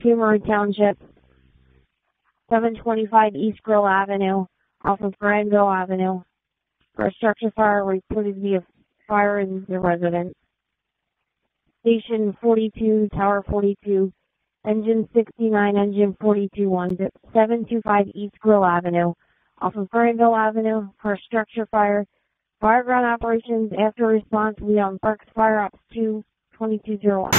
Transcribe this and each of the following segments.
Cumru Township, 725 East Grill Avenue, off of Granville Avenue, for a structure fire reported to be a fire in the residence. Station 42, Tower 42, Engine 69, Engine 42-1, 725 East Grill Avenue, off of Granville Avenue, for a structure fire. Fireground operations after response will be on Berks Fire Ops 2, 2201.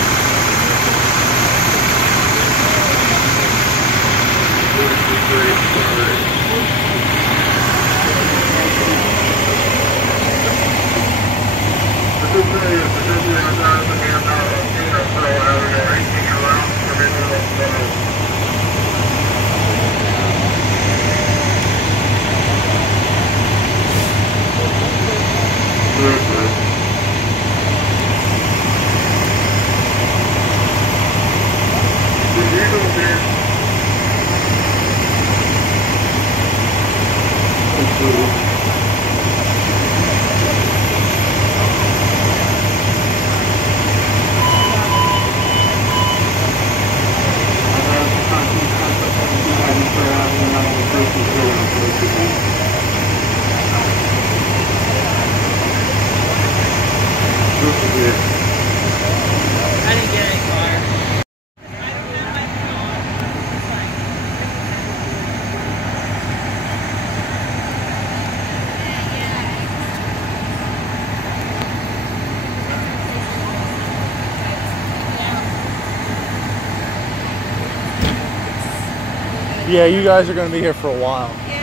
I didn't get any fire. Yeah, you guys are going to be here for a while. Yeah.